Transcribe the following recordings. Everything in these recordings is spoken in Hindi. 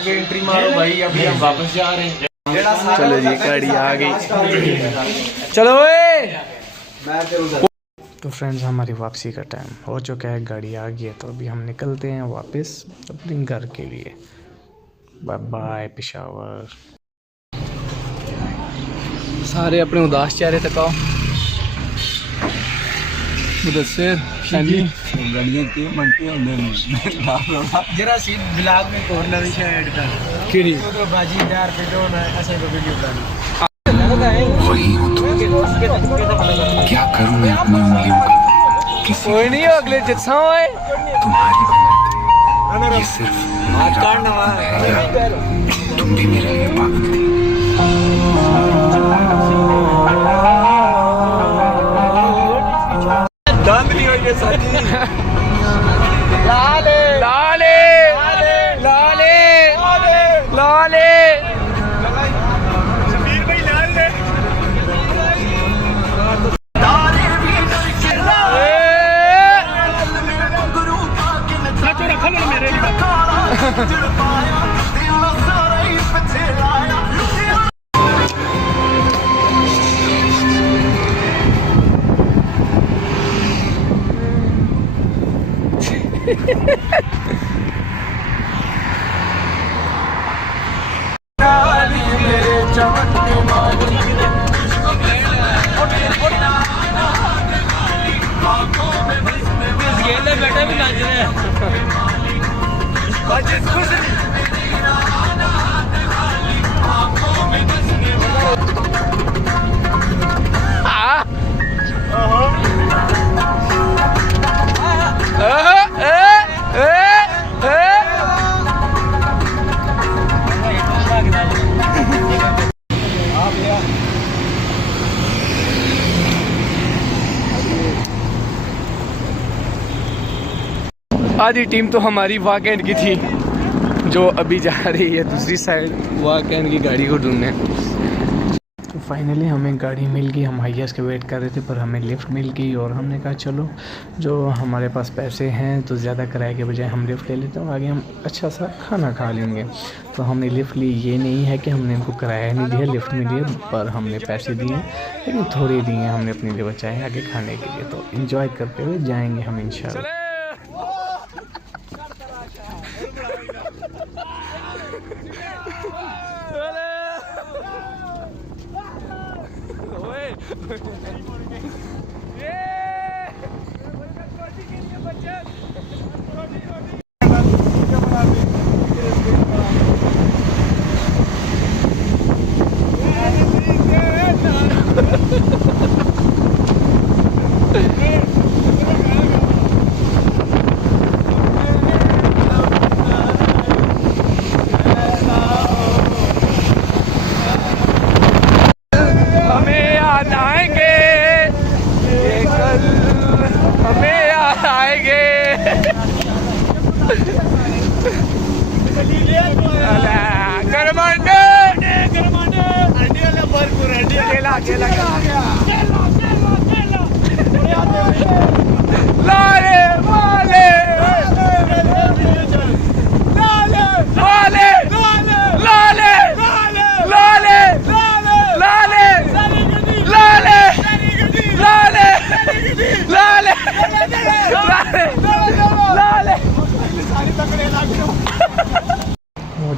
एंट्री मारो भाई, अभी हम वापस जा रहे हैं। चलो जी गाड़ी आ गई, चलो तो फ्रेंड्स हमारी वापसी का टाइम हो चुका है, गाड़ी आ गई है, तो अभी हम निकलते हैं वापस अपने घर के लिए। Bye bye Peshawar. सारे अपने उदास चेहरे तकाओ। मुदस्सिर गलियां के मंटे होंदे ने जरा सी ब्लॉग में कॉर्नर ही ऐड कर किरी तो बाजीदार पे जो ना ऐसे को वीडियो बनानी। वही हूँ तुम, क्या करूँ मैं अपनी उंगलियों का, किसी कोई नहीं हो अगले जित्सा होए तुम्हारी बात, ये सिर्फ तुम भी मेरे लिए पागल थी। धांधली हो गई साथी। लाले लाले लाले लाले शबीर भाई लाल ले मेरे बेटा भी नाच रहे हैं। आधी टीम तो हमारी वाकेंड की थी, जो अभी जा रही है दूसरी साइड वाकेंड की गाड़ी को ढूंढने। तो फाइनली हमें गाड़ी मिल गई। हम हाईएस्ट के वेट कर रहे थे पर हमें लिफ्ट मिल गई और हमने कहा चलो जो हमारे पास पैसे हैं तो ज़्यादा किराए के बजाय हम लिफ्ट ले लेते हैं, आगे हम अच्छा सा खाना खा लेंगे। तो हमने लिफ्ट ली। ये नहीं है कि हमने इनको किराया नहीं दिया, लिफ्ट में दिए, पर हमने पैसे दिए लेकिन थोड़े दिए हमने अपने लिए बचाए आगे खाने के लिए। तो इंजॉय करते हुए जाएंगे हम इंशाल्लाह।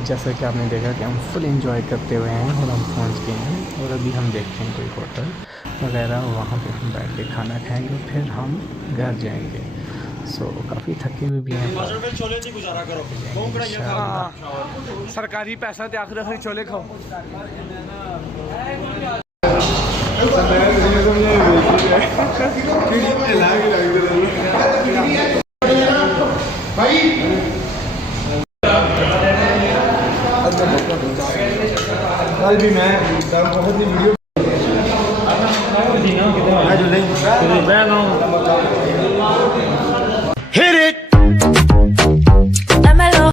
जैसे कि आप फुल एंजॉय करते हुए हैं और हम पहुंच गए हैं। और अभी हम देखते हैं कोई होटल वगैरह, वहाँ पे हम बैठ के खाना खाएंगे फिर हम घर जाएंगे। सो काफ़ी थके हुए भी हैं। सरकारी पैसा ते आखिर आखिर छोले खाओ। कल भी मैं बहुत ही वीडियो